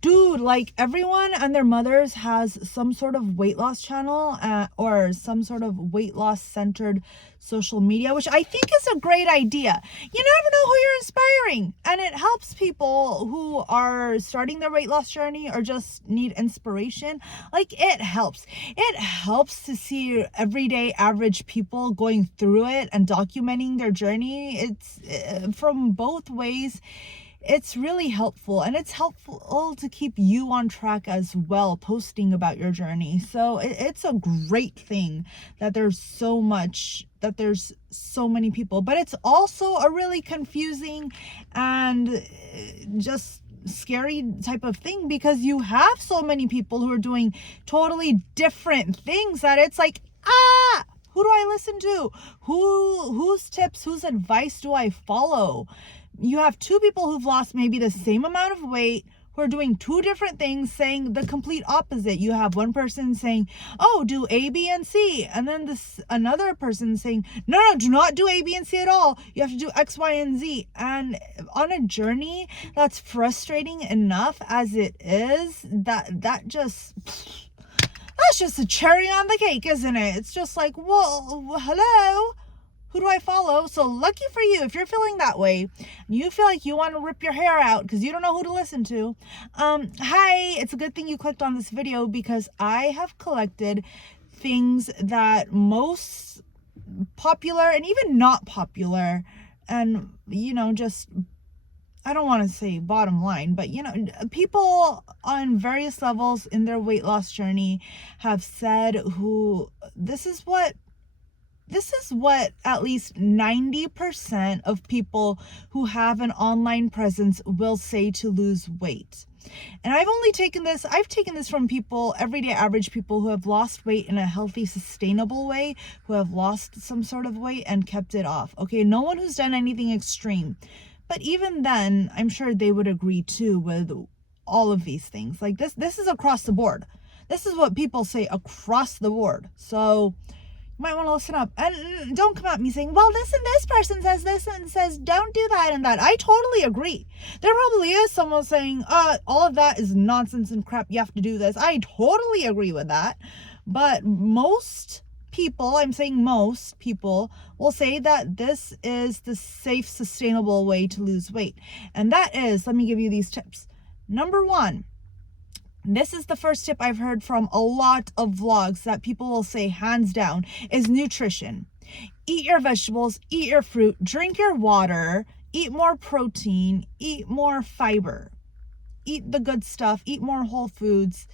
Dude, like everyone and their mothers has some sort of weight loss channel or some sort of weight loss centered social media, which I think is a great idea. You never know who you're inspiring, and it helps people who are starting their weight loss journey or just need inspiration. Like it helps to see everyday average people going through it and documenting their journey. It's from both ways. It's really helpful, and it's helpful to keep you on track as well, posting about your journey. So it's a great thing that there's so many people, but it's also a really confusing and just scary type of thing, because you have so many people who are doing totally different things that it's like, who do I listen to? Whose tips, whose advice do I follow? You have two people who've lost maybe the same amount of weight, who are doing two different things, saying the complete opposite. You have one person saying, oh, do A, B, and C. And then another person saying, no, do not do A, B, and C at all. You have to do X, Y, and Z. And on a journey that's frustrating enough as it is, that's just a cherry on the cake, isn't it? It's just like, well, hello? Who do I follow? So lucky for you, if you're feeling that way, you feel like you want to rip your hair out because you don't know who to listen to. Hi, it's a good thing you clicked on this video, because I have collected things that most popular and even not popular, and just, I don't want to say bottom line, but people on various levels in their weight loss journey have said this is what at least 90% of people who have an online presence will say to lose weight. And I've taken this from people, everyday average people who have lost weight in a healthy, sustainable way, who have lost some sort of weight and kept it off. Okay, no one who's done anything extreme. But even then, I'm sure they would agree too with all of these things. Like this is across the board. This is what people say across the board. So might want to listen up, and don't come at me saying, well, this and this person says this and says don't do that and that. I totally agree. There probably is someone saying, all of that is nonsense and crap, you have to do this. I totally agree with that. But most people, I'm saying most people, will say that this is the safe, sustainable way to lose weight. And that is, let me give you these tips. Number one, this is the first tip I've heard from a lot of vlogs that people will say hands down, is nutrition. Eat your vegetables, eat your fruit, drink your water, eat more protein, eat more fiber, eat the good stuff, eat more whole foods,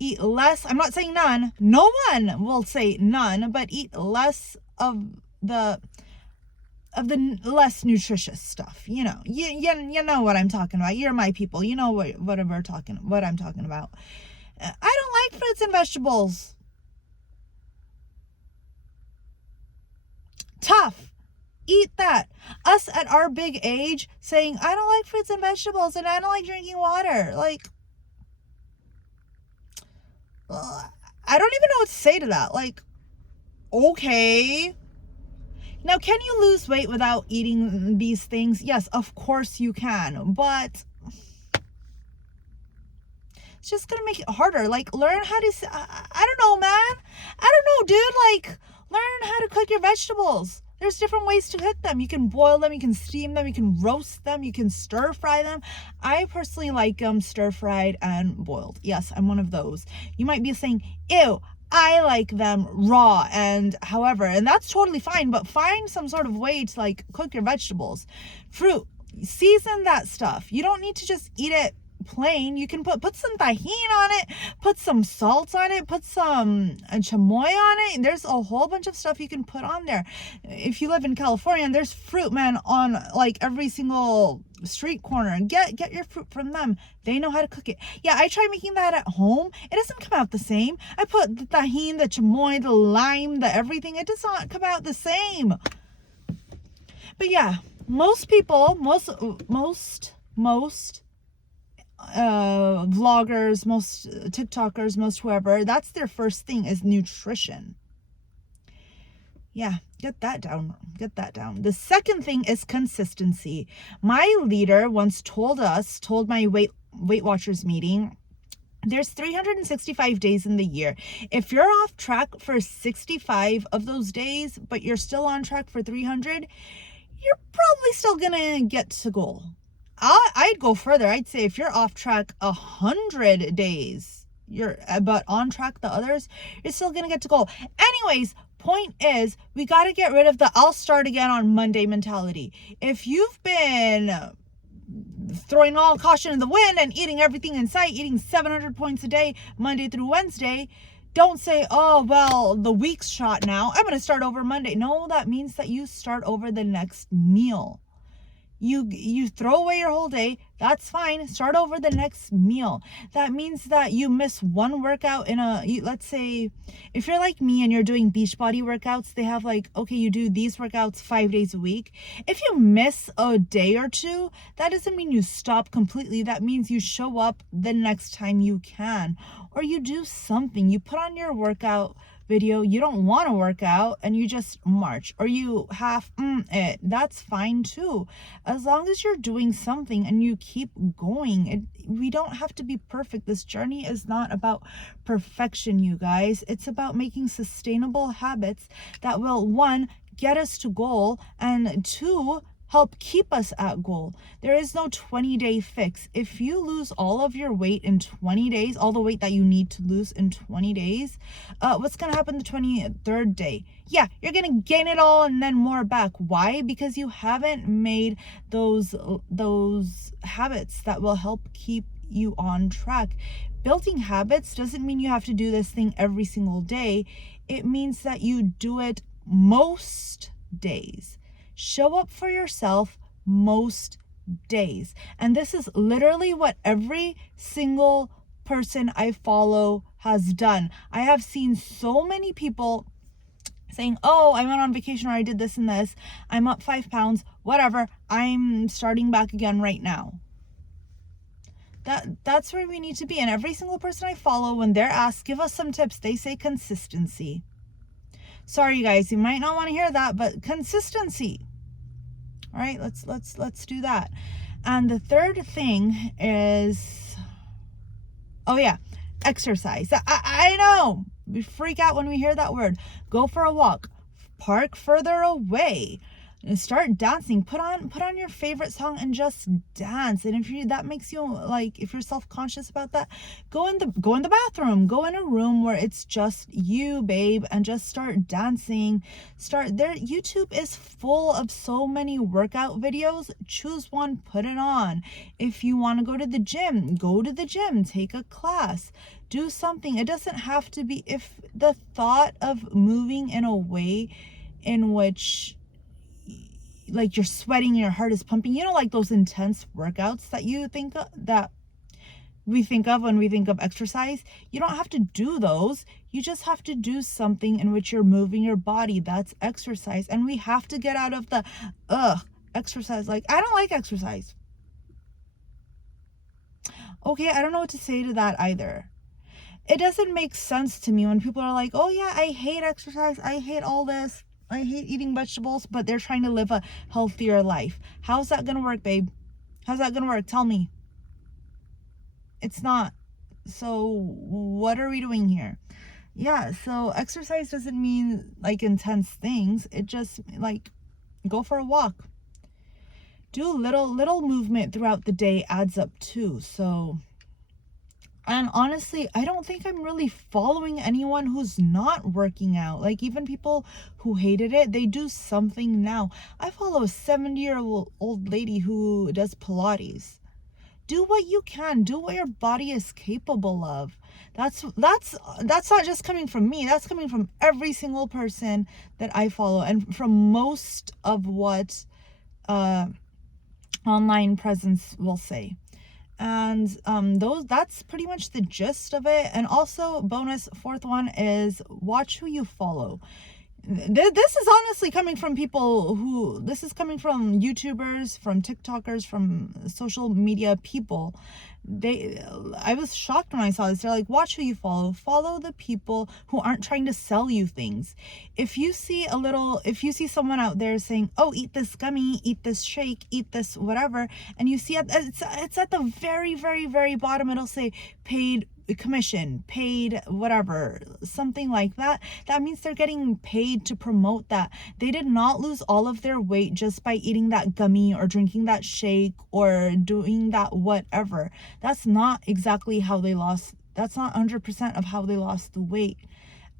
eat less. I'm not saying none. No one will say none, but eat less of the less nutritious stuff. You know what I'm talking about. You're my people. You know what I'm talking about. I don't like fruits and vegetables. Tough. Eat that. Us at our big age saying, I don't like fruits and vegetables and I don't like drinking water. Like, I don't even know what to say to that. Like, okay. Now, can you lose weight without eating these things? Yes, of course you can, but it's just going to make it harder. Like, learn how to, I don't know, man. I don't know, dude. Like, learn how to cook your vegetables. There's different ways to cook them. You can boil them, you can steam them, you can roast them, you can stir fry them. I personally like them stir fried and boiled. Yes, I'm one of those. You might be saying, ew, I like them raw and however, and that's totally fine, but find some sort of way to like cook your vegetables. Fruit, season that stuff. You don't need to just eat it plain. You can put some tahini on it, put some salt on it, put some chamoy on it. There's a whole bunch of stuff you can put on there. If you live in California, there's Fruit Man on like every single street corner. Get your fruit from them. They know how to cook it. Yeah, I try making that at home. It doesn't come out the same. I put the tahini, the chamoy, the lime, the everything. It does not come out the same. But yeah, most people, most vloggers, most TikTokers, most whoever, that's their first thing is nutrition. Yeah, get that down. The second thing is consistency. My leader once told my weight Weight Watchers meeting, there's 365 days in the year. If you're off track for 65 of those days, but you're still on track for 300, you're probably still gonna get to goal. I'd go further. I'd say if you're off track 100 days, you're but on track the others, you're still gonna get to goal. Anyways, point is, we got to get rid of the I'll start again on Monday mentality. If you've been throwing all caution in the wind and eating everything in sight, eating 700 points a day, Monday through Wednesday, don't say, oh, well, the week's shot now, I'm going to start over Monday. No, that means that you start over the next meal. You throw away your whole day, that's fine. Start over the next meal. That means that you miss one workout let's say, if you're like me and you're doing Beachbody workouts, they have like, okay, you do these workouts 5 days a week. If you miss a day or two, that doesn't mean you stop completely. That means you show up the next time you can, or you do something. You put on your workout video, you don't want to work out and you just march, or you half it, that's fine too, as long as you're doing something and you keep going. We don't have to be perfect. This journey is not about perfection, you guys. It's about making sustainable habits that will, one, get us to goal, and two, help keep us at goal. There is no 20-day fix. If you lose all of your weight in 20 days, all the weight that you need to lose in 20 days, what's going to happen the 23rd day? Yeah, you're going to gain it all and then more back. Why? Because you haven't made those habits that will help keep you on track. Building habits doesn't mean you have to do this thing every single day. It means that you do it most days. Show up for yourself most days. And this is literally what every single person I follow has done. I have seen so many people saying, oh, I went on vacation, or I did this and this, I'm up 5 pounds, whatever, I'm starting back again right now. That's where we need to be. And every single person I follow, when they're asked, give us some tips, they say consistency. Sorry, you guys, you might not want to hear that, but consistency. All right, let's do that. And the third thing is, oh yeah, exercise. I know we freak out when we hear that word. Go for a walk, park further away, and start dancing. Put on your favorite song and just dance. And if that makes you, like, if you're self-conscious about that, go in the bathroom, go in a room where it's just you, babe, and just start dancing. YouTube is full of so many workout videos. Choose one, put it on. If you want to go to the gym, go to the gym, take a class, do something. It doesn't have to be, if the thought of moving in a way in which, like, you're sweating and your heart is pumping, like those intense workouts that we think of when we think of exercise. You don't have to do those. You just have to do something in which you're moving your body. That's exercise. And we have to get out of the exercise. Like, I don't like exercise. Okay, I don't know what to say to that either. It doesn't make sense to me when people are like, oh yeah, I hate exercise, I hate all this, I hate eating vegetables, but they're trying to live a healthier life. How's that gonna work, babe? How's that gonna work? Tell me. It's not. So what are we doing here? Yeah, so exercise doesn't mean like intense things. It just, like, go for a walk. Do little movement throughout the day adds up too. So, and honestly, I don't think I'm really following anyone who's not working out. Like, even people who hated it, they do something now. I follow a 70-year-old lady who does Pilates. Do what you can. Do what your body is capable of. That's not just coming from me. That's coming from every single person that I follow, and from most of what online presence will say. And that's pretty much the gist of it. And also, bonus, fourth one is watch who you follow. This is honestly coming from this is coming from YouTubers, from TikTokers, from social media people. I was shocked when I saw this. They're like, watch who you follow. Follow the people who aren't trying to sell you things. If you see someone out there saying, oh, eat this gummy, eat this shake, eat this whatever, and you see it's at the very, very, very bottom, it'll say paid commission, paid whatever, something like that. That means they're getting paid to promote that. They did not lose all of their weight just by eating that gummy or drinking that shake or doing that whatever. That's not exactly how they lost. That's not 100% of how they lost the weight.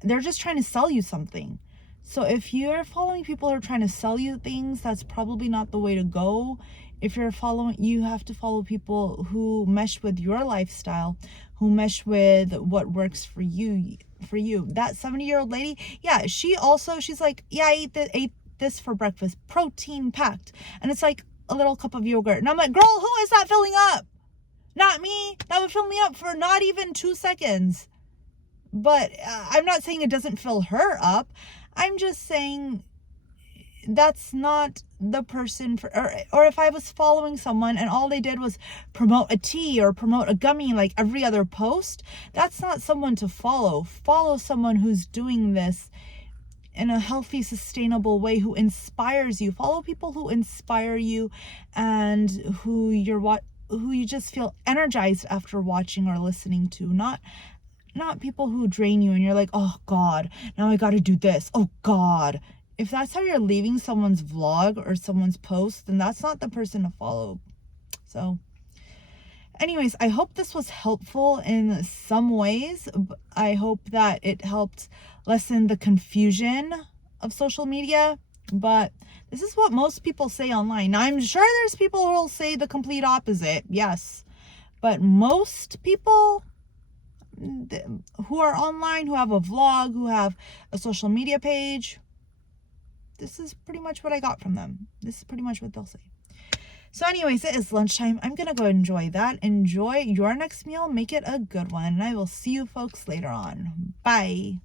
They're just trying to sell you something. So if you're following people who are trying to sell you things, that's probably not the way to go. If you're following, you have to follow people who mesh with your lifestyle, who mesh with what works for you. That 70-year-old lady, yeah, she's like, yeah, I ate this for breakfast, protein packed, and it's like a little cup of yogurt. And I'm like, girl, who is that filling up? Not me. That would fill me up for not even 2 seconds. But I'm not saying it doesn't fill her up. I'm just saying that's not the person for, or if I was following someone and all they did was promote a tea or promote a gummy like every other post, that's not someone to follow. Follow someone who's doing this in a healthy, sustainable way, who inspires you. Follow people who inspire you and who you just feel energized after watching or listening to, not people who drain you and you're like, oh God, now I got to do this. Oh God. If that's how you're leaving someone's vlog or someone's post, then that's not the person to follow. So anyways, I hope this was helpful in some ways. I hope that it helped lessen the confusion of social media. But this is what most people say online. Now, I'm sure there's people who will say the complete opposite. Yes. But most people who are online, who have a vlog, who have a social media page, this is pretty much what I got from them. This is pretty much what they'll say. So anyways, it is lunchtime. I'm going to go enjoy that. Enjoy your next meal. Make it a good one. And I will see you folks later on. Bye.